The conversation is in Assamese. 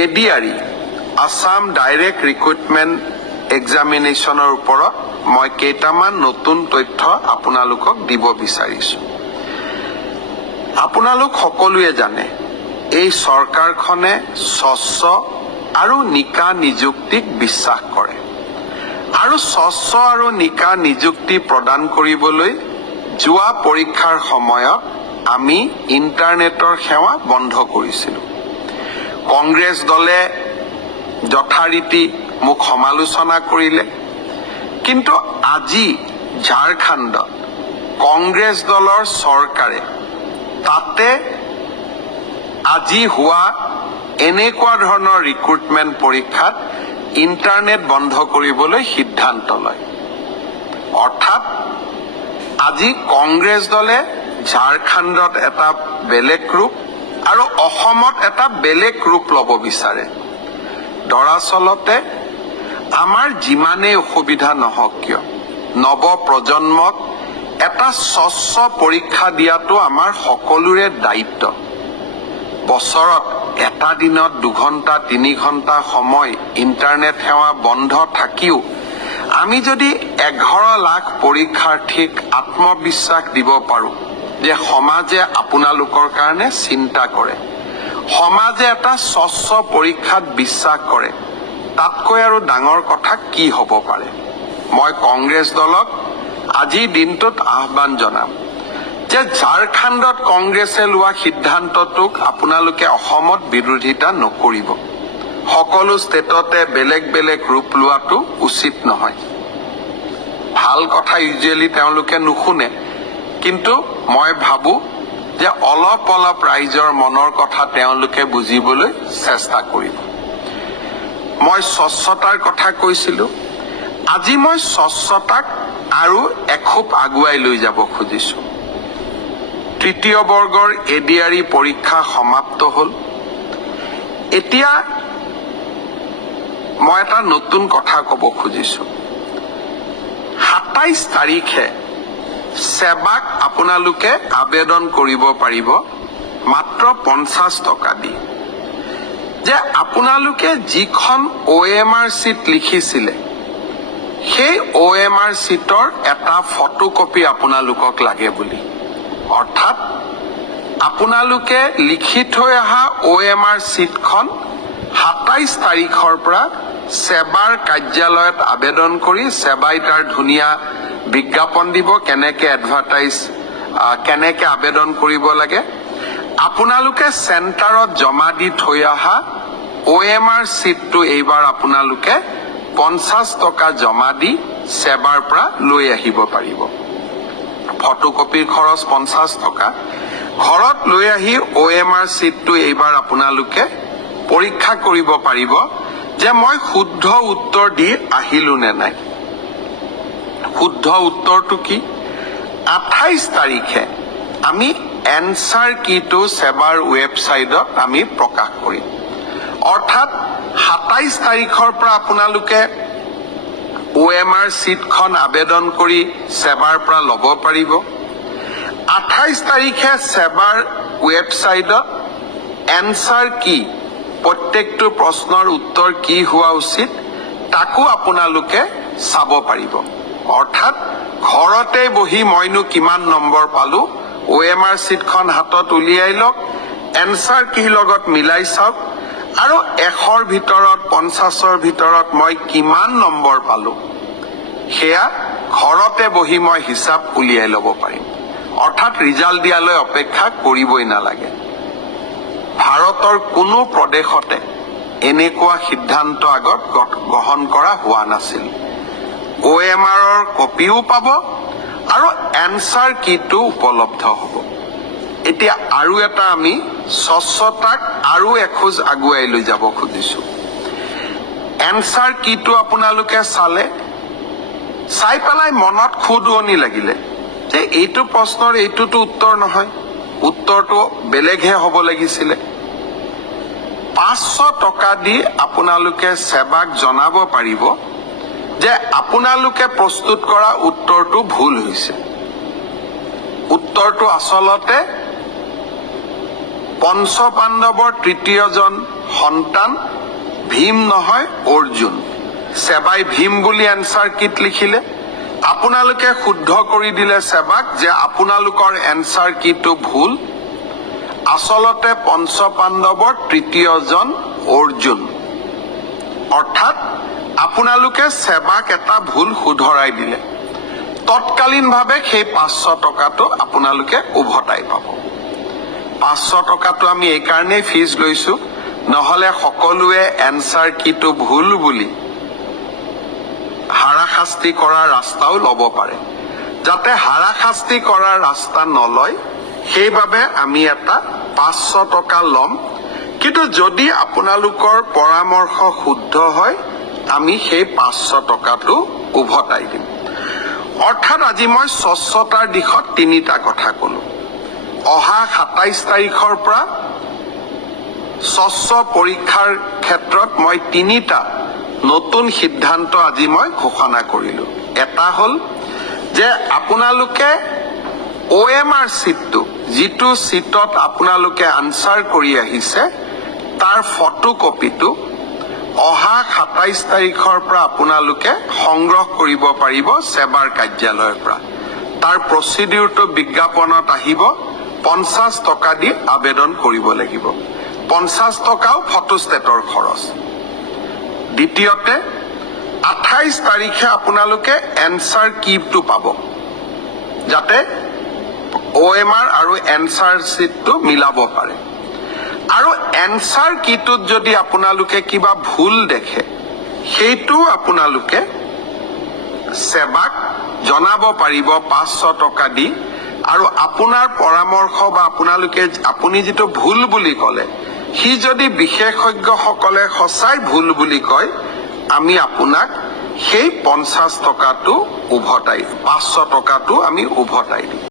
ADRE আসাম ডাইৰেক্ট ৰিক্ৰুটমেণ্ট এক্সামিনেশ্যনৰ ওপৰত মই কেইটামান নতুন তথ্য আপোনালোকক দিব বিচাৰিছো। আপোনালোক সকলোৱে জানে এই চৰকাৰখনে স্বচ্ছ আৰু নিকা নিযুক্তিক বিশ্বাস কৰে আৰু স্বচ্ছ আৰু নিকা নিযুক্তি প্ৰদান কৰিবলৈ যোৱা পৰীক্ষাৰ সময়ত আমি ইণ্টাৰনেটৰ সেৱা বন্ধ কৰিছিলোঁ। কংগ্ৰেছ দলে যথাৰীতি মোক সমালোচনা কৰিলে, কিন্তু আজি ঝাৰখণ্ডত কংগ্ৰেছ দলৰ চৰকাৰে তাতে আজি হোৱা এনেকুৱা ধৰণৰ ৰিক্ৰুটমেণ্ট পৰীক্ষাত ইণ্টাৰনেট বন্ধ কৰিবলৈ সিদ্ধান্ত লয়। অৰ্থাৎ আজি কংগ্ৰেছ দলে ঝাৰখণ্ডত এটা বেলেগ ৰূপ আৰু অসমত এটা বেলেগ ৰূপ ল'ব বিচাৰে। দৰাচলতে আমাৰ যিমানেই অসুবিধা নহওক কিয় নৱ প্ৰজন্মক এটা স্বচ্ছ পৰীক্ষা দিয়াটো আমাৰ সকলোৰে দায়িত্ব। বছৰত এটা দিনত 2 ঘণ্টা 3 ঘণ্টা সময় ইণ্টাৰনেট সেৱা বন্ধ থাকিও আমি যদি 11 লাখ পৰীক্ষাৰ্থীক আত্মবিশ্বাস দিব পাৰোঁ যে সমাজে আপোনালোকৰ কাৰণে চিন্তা কৰে, সমাজে এটা স্বচ্ছ পৰীক্ষাত বিশ্বাস কৰে, তাতকৈ আৰু ডাঙৰ কথা কি হ'ব পাৰে। মই কংগ্ৰেছ দলক আজিৰ দিনটোত আহ্বান জনাম যে ঝাৰখণ্ডত কংগ্ৰেছে লোৱা সিদ্ধান্তটোক আপোনালোকে অসমত বিৰোধিতা নকৰিব। সকলো ষ্টেটতে বেলেগ বেলেগ ৰূপ লোৱাটো উচিত নহয়। ভাল কথা ইউজুৱেলি তেওঁলোকে নুশুনে, কিন্তু মই ভাবোঁ যে অলপ অলপ ৰাইজৰ মনৰ কথা তেওঁলোকে বুজিবলৈ চেষ্টা কৰিব। মই স্বচ্ছতাৰ কথা কৈছিলোঁ, আজি মই স্বচ্ছতাক আৰু এখোপ আগুৱাই লৈ যাব খুজিছোঁ। 3য় বৰ্গৰ ADRE পৰীক্ষা সমাপ্ত হ'ল। এতিয়া মই এটা নতুন কথা ক'ব খুজিছোঁ। 27 তাৰিখে সেৱাক আপোনালোকে আবেদন কৰিব পাৰিব মাত্ৰ 50 টকা দি, যে আপোনালোকে যিখন OMR চিট লিখিছিলে সেই OMR চিটৰ এটা ফটোকপি আপোনালোকক লাগে বুলি। অৰ্থাৎ আপোনালোকে লিখি থৈ অহা OMR চিটখন 27 তাৰিখৰ পৰা সেৱাৰ কাৰ্যালয়ত আবেদন কৰি সেৱাই তাৰ ধুনীয়া বিজ্ঞাপন দিব কেনেকে কেনেকে আবেদন কৰিব লাগে। আপোনালোকে চেণ্টাৰত জমা দি থৈ অহা OMR চিটটো এইবাৰ আপোনালোকে 50 টকা জমা দি সেৱাৰ পৰা লৈ আহিব পাৰিব। ফটোকপিৰ খৰচ 50 টকা। ঘৰত লৈ আহি OMR চিটটো এইবাৰ আপোনালোকে পৰীক্ষা কৰিব পাৰিব যে মই শুদ্ধ উত্তৰ দি আহিলো নে নাই। শুদ্ধ উত্তৰটো কি? 28 তাৰিখে আমি এনসাৰ কিটো সেৱাৰ ৱেবছাইটত আমি প্ৰকাশ কৰিম। অৰ্থাৎ 27 তাৰিখৰ পৰা আপোনালোকে OMR চিটখন আবেদন কৰি সেৱাৰ পৰা ল'ব পাৰিব। 28 তাৰিখে সেৱাৰ ৱেবছাইটত এনসাৰ কি, প্ৰত্যেকটো প্ৰশ্নৰ উত্তৰ কি হোৱা উচিত তাকো আপোনালোকে চাব পাৰিব। অৰ্থাৎ ঘৰতে বহি মইনো কিমান নম্বৰ পালো, OMR চিটখন হাতত উলিয়াই লওক, এনসাৰ কি লগত মিলাই চাওক আৰু 100ৰ ভিতৰত 50ৰ ভিতৰত মই কিমান নম্বৰ পালো সেয়া ঘৰতে বহি মই হিচাপ উলিয়াই ল'ব পাৰিম। অৰ্থাৎ ৰিজাল্ট দিয়ালৈ অপেক্ষা কৰিবই নালাগে। ভাৰতৰ কোনো প্ৰদেশতে এনেকুৱা সিদ্ধান্ত আগত গ্ৰহণ কৰা হোৱা নাছিল। OMRৰ কপিও পাব আৰু এনসাৰ কিটো উপলব্ধ হ'ব। এতিয়া আৰু এটা আমি স্বচ্ছতাক আৰু এখোজ আগুৱাই লৈ যাব খুজিছোঁ। এনসাৰ কিটো আপোনালোকে চাই পেলাই মনত খুদুৱনি লাগিলে যে এইটো প্ৰশ্নৰ এইটোতো উত্তৰ নহয়, উত্তৰটো বেলেগহে হ'ব লাগিছিলে। 500 টকা দি আপোনালোকে সেৱাক জনাব পাৰিব যে আপোনালোকে প্ৰস্তুত কৰা উত্তৰটো ভুল হৈছে। উত্তৰটো আচলতে পঞ্চপাণ্ডৱৰ 3য়জন সন্তান ভীম নহয় অৰ্জুন। সেবাই ভীম বুলি এনসাৰ কিট লিখিলে। আপোনালোকে শুদ্ধ কৰি দিলে সেবাক যে আপোনালোকৰ এনসাৰ কিটো ভুল। আচলতে পঞ্চপাণ্ডৱৰ তৃতীয়জন অৰ্জুন। অৰ্থাৎ আপোনালোকে সেবাক এটা ভুল শুধৰাই দিলে। তৎকালীনভাৱে সেই 500 টকাটো আপোনালোকে উভতাই পাব। 500 টকাটো আমি এই কাৰণেই ফিজ লৈছো, নহলে সকলোৱে এনসাৰ কিটো ভুল বুলি হাৰাশাস্তি কৰাৰ ৰাস্তাও ল'ব পাৰে। যাতে হাৰাশাস্তি কৰাৰ ৰাস্তা নলয় সেইবাবে আমি এটা 500 টকা ল'ম। কিন্তু যদি আপোনালোকৰ পৰামৰ্শ শুদ্ধ হয় আমি সেই 500 টকাটো উভতাই দিম। অৰ্থাৎ আজি মই স্বচ্ছতাৰ দিশত তিনিটা কথা ক'লো। অহা 27 তাৰিখৰ পৰা স্বচ্ছ পৰীক্ষাৰ ক্ষেত্ৰত মই তিনিটা নতুন সিদ্ধান্ত আজি মই ঘোষণা কৰিলো। এটা হ'ল যে আপোনালোকে OMR চিটটো, যিটো চিটত আপোনালোকে আনসাৰ কৰি আহিছে তাৰ ফটোকপিটো অহা 27 তাৰিখৰ পৰা আপোনালোকে সংগ্ৰহ কৰিব পাৰিব সেবাৰ কাৰ্যালয়ৰ পৰা। তাৰ প্ৰচিডিউৰটো বিজ্ঞাপনত আহিব। 50 টকা দি আবেদন কৰিব লাগিব। 50 টকাও ফটোষ্টেটৰ খৰচ। দ্বিতীয়তে 28 তাৰিখে আপোনালোকে এনসাৰ কিটো পাব, যাতে OMR আৰু এনসাৰ চিটটো মিলাব পাৰে। আৰু এনসাৰ কিটোত যদি আপোনালোকে কিবা ভুল দেখে সেইটো আপোনালোকে সেবাক জনাব পাৰিব 500 টকা দি। আৰু আপোনাৰ পৰামৰ্শ বা আপুনি যিটো ভুল বুলি ক'লে সি যদি বিশেষজ্ঞসকলে সঁচাই ভুল বুলি কয় আমি আপোনাক সেই 50 টকাটো উভতাই 500 টকাটো আমি উভতাই দিম।